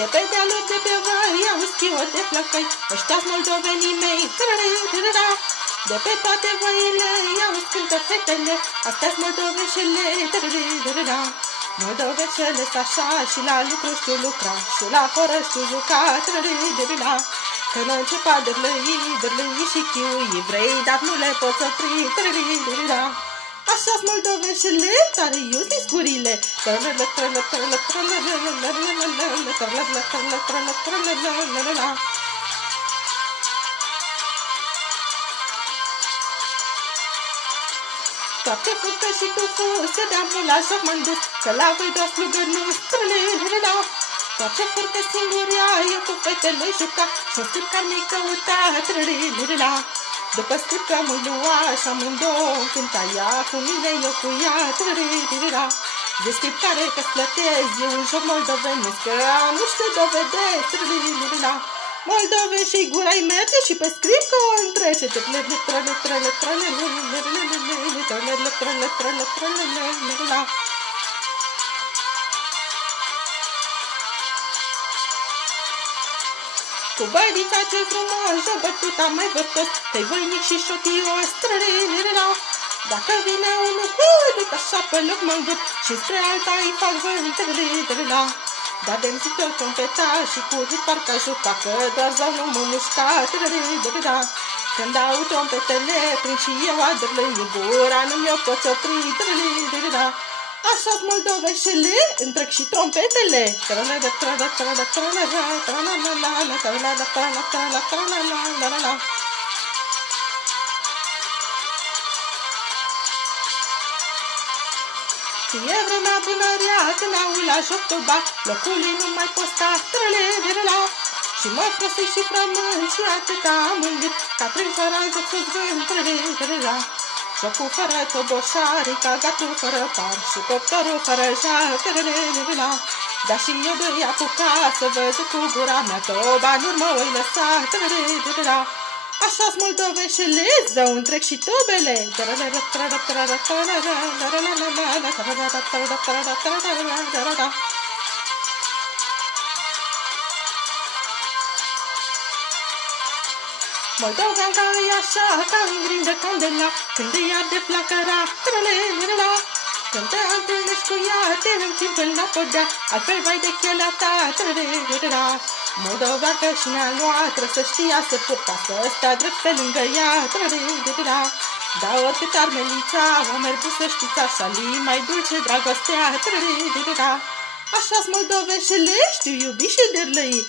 De pe dealuri de pe văi, auzi chiori de flăcăi, ăștia-s moldovenii mei, trărărărăra. De pe toate văile, auzi cântă fetele, astea-s moldoveșele, trărărărăra. Moldoveșele-s așa, și la lucru știu lucra, și la horă știu juca, trărărărăra. Că la începat dârlăi și chiui, vrei, dar nu le poți opri, trărărărăra. Așa-s moldoveșele, tare ius discurile. Toate furtă și tufu, se dea mula joc m-am dus, că la voi doar slugănuți, toate furtă singuria, eu cu fetele juca, și-o scârcar mi căuta, după scârcă mă-i lua și amândouă cânta ea, cu mine eu cu ea, trărărăra. De scriptare că-ți plătezi, e un joc moldovenesc, că nu știu dovedesc, trărărăra. Moldoveșii gura-i merge și pe scripcă o întrece, cu bărița ce frumos, și-o bătuta mai vârtos, că-i voinic și șotios, trărărăra. Dacă vine unul hârât, așa pe loc mă învârt, și spre alta îi fac vânt, trărărăra. Dar de-mi zic eu trompeta și cu rit parcă juca, că doar zău nu mă mușca, trărărăra. Când aud trompetele, prind și eu a dârlăi, gura nu mi-o poți opri, trărărăra. Așa-s moldoveșele, întrec și trompetele. Ție vremea bună rea, când aui la joc tuba, locului nu mai posta, trălerăla. Și mă frăsesc și frământ și atâta am mângât, ca prin fără joc să-ți vând, trălerăla. Jocul fără toboșari, ca gatul fără par, și coptorul fără jar, trărărăra. Dar și eu doi apuca să văzut cu gura mea, toba în urmă o-i lăsa, trărărăra. Așa-s moldoveșele, zău întreg și tobele. Moldoveanca e așa, ca în grin de candela, când îi arde flacăra, trălerăra. Când te întâlnești cu ea, te închid până la podea, altfel vai de chelea ta, trălerăra. Moldoveancă și nealuatră, să știa să purta, să stea drept pe lângă ea, trălerăra. Dar oricât armelița, o merg să știți așa, mai dulce dragostea, trălerăra. Așa-s moldoveșele, știu iubi și dârlăi.